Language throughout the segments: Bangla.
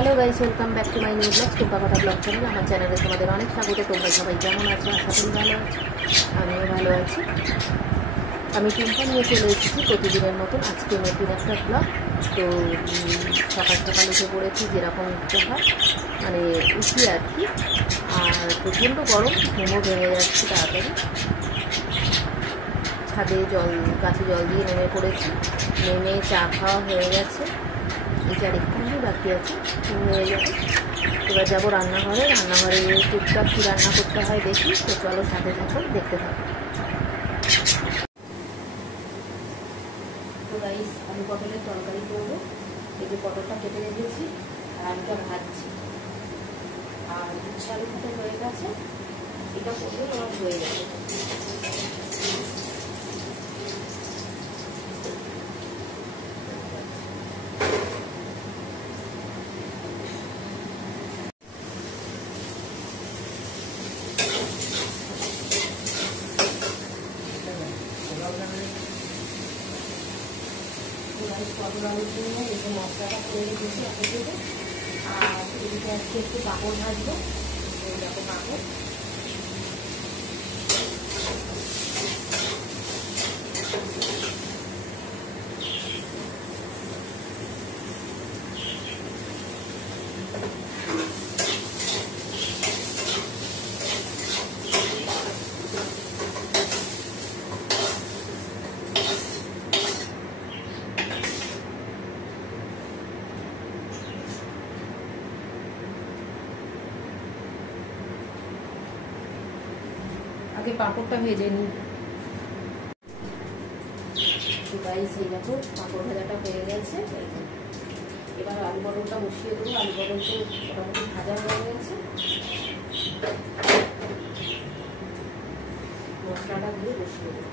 Hello guys, welcome back to my new blog Tumpa Katha blog channel. আমার চ্যানেলে তোমাদের অনেক স্বাগত। তোমরা সবাই কেমন আছো? আশা করি ভালো আছো। আমিও ভালো আছি। আমি টুম্পা নিয়ে চলে এসেছি প্রতিদিনের মতন আজকে নতুন একটা ব্লগ। তো সকাল সকাল উঠে পড়েছি, যেরকম উঠতে হয় মানে উঠি আর কি। আর প্রচণ্ড গরম, ঘুমও ভেঙে যাচ্ছে তাড়াতাড়ি। ছাদে গাছে জল দিয়ে নেমে পড়েছি। নেমে চা খাওয়া হয়ে গেছে, এই চার একটুখানি বাকি আছে, হয়ে যাবে। এবার যাবো রান্নাঘরে টুকটাক কী রান্না করতে হয় দেখি। তো চলো সাথে থাকো, দেখতে থাকো। তো গাইস, আমি পটলের তরকারি করবো। এই যে পটলটা কেটে রেখেছি আর আলুটা ভাজছি, আর উচ্ছে আলু ভাজা হয়ে গেছে। এটা করলে আমার হয়ে যাবে। পটল আলুর জন্য এই যে মশলাটা করে রেখেছি আগে থেকে। আর এদিকে আজকে একটু পাঁপড় ভাজবো, এই দেখো পাঁপড়। আগে পাঁপড়টা ভেজে নিই। গাইস, এই দেখো পাঁপড় ভাজাটা হয়ে গেছে। এবার আলু পটলটা বসিয়ে দেবো। আলু পটল তো মোটামুটি ভাজা হয়ে গেছে। মশলাটা দিয়ে বসিয়ে দেবো।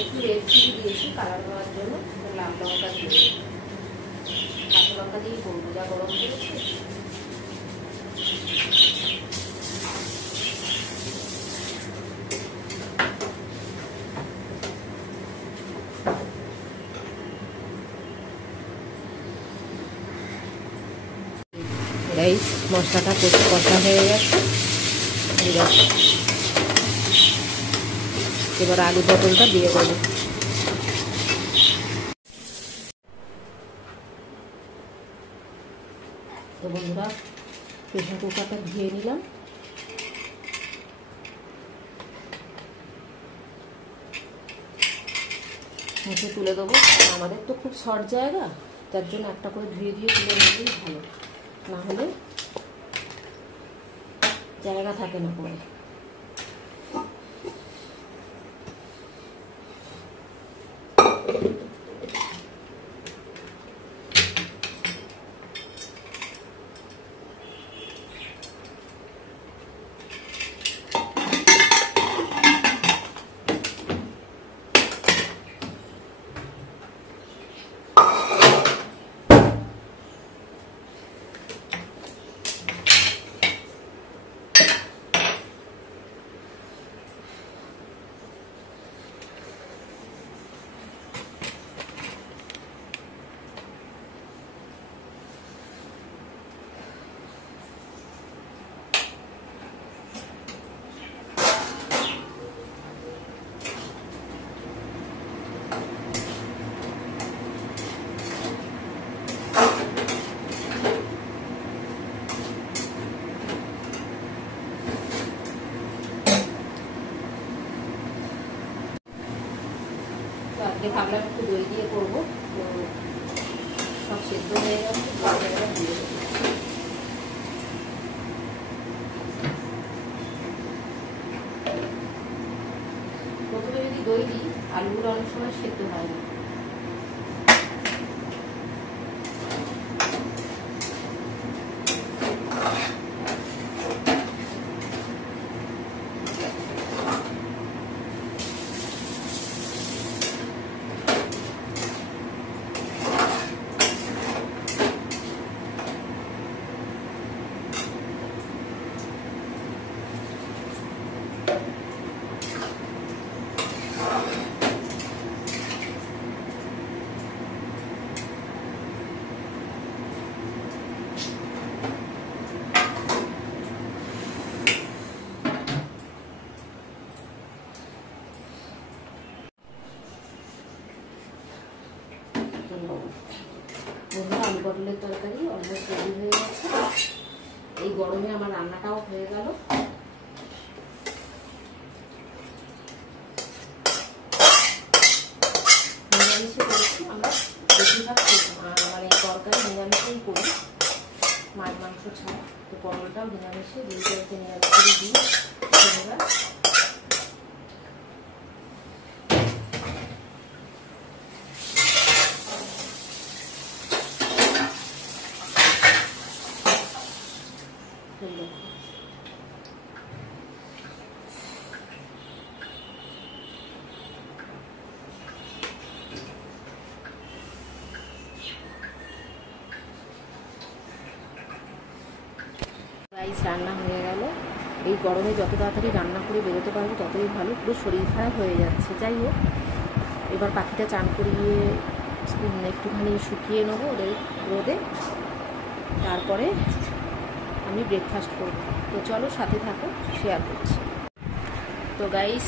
একটু রেড চিলি দিয়েছি কালার হওয়ার জন্য, লাল লঙ্কা দিয়ে, কাঁচা লঙ্কা দিয়ে করবো, যা গরম করেছি। মশলাটা কষা হয়ে গেছে। এবার আলু পটলটা দিয়ে দেবো। তো বন্ধুরা, প্রেশার কুকারটা ধুয়ে নিলাম। মুখে তুলে দেবো। আমাদের তো খুব শর্ট জায়গা, তার জন্য একটা করে ধুয়ে তুলে নিলেই ভালো, না হলে জায়গা থাকে না পরে। আজকে ভাবলাম একটু দই দিয়ে করবো, তো সব সেদ্ধ হয়ে গেছে, দিয়ে দেবো। প্রথমে যদি দই দিই আলুগুলো অনেক সময় সেদ্ধ হয় না। বন্ধুরা, আলু পটলের তরকারি অলমোস্ট রেডি হয়ে গেছে। এই গরমে আমার রান্নাটাও হয়ে গেল। নিরামিষে করেছি আমরা, বেশিরভাগ মানে তরকারি নিরামিষেই করি, মাছ মাংস ছাড়া। তো পটলটাও নিরামিষে, দুইটাকে নিরামিষে দিই শনিবার। রাইস রান্না হয়ে গেল। এই গরমে যত তাড়াতাড়ি রান্না করে বেরোতে পারবো ততই ভালো, পুরো শরীর খারাপ হয়ে যাচ্ছে। যাই হোক, এবার পাখিটা চান করিয়ে একটুখানি শুকিয়ে নেবো রোদে, তারপরে আমি ব্রেকফাস্ট করব। তো চলো সাথে থাকো, শেয়ার করছি। তো গাইস,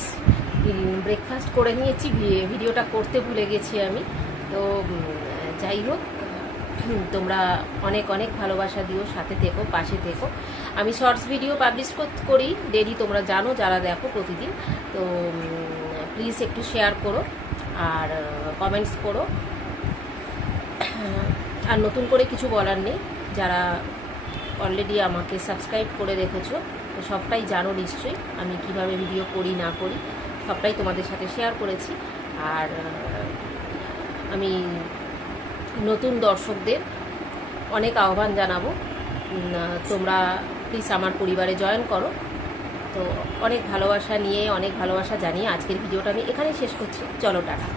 ব্রেকফাস্ট করে নিয়েছি, ভিডিওটা করতে ভুলে গেছি আমি। তো যাই হোক, তোমরা অনেক অনেক ভালোবাসা দিও, সাথে থেকো, পাশে থেকো। আমি শর্টস ভিডিও পাবলিশ করি ডেইলি, তোমরা জানো যারা দেখো প্রতিদিন। তো প্লিজ একটু শেয়ার করো আর কমেন্টস করো। আর নতুন করে কিছু বলার নেই, যারা অলরেডি আমাকে সাবস্ক্রাইব করে রেখেছো তো সবটাই জানো নিশ্চয়ই আমি কিভাবে ভিডিও করি না করি, সবটাই তোমাদের সাথে শেয়ার করেছি। আর আমি নতুন দর্শকদের অনেক আহ্বান জানাবো, তোমরা প্লিজ আমার পরিবারে জয়েন করো। তো অনেক ভালোবাসা নিয়ে, অনেক ভালোবাসা জানিয়ে আজকের ভিডিওটা আমি এখানেই শেষ করছি। চলো, টাটা।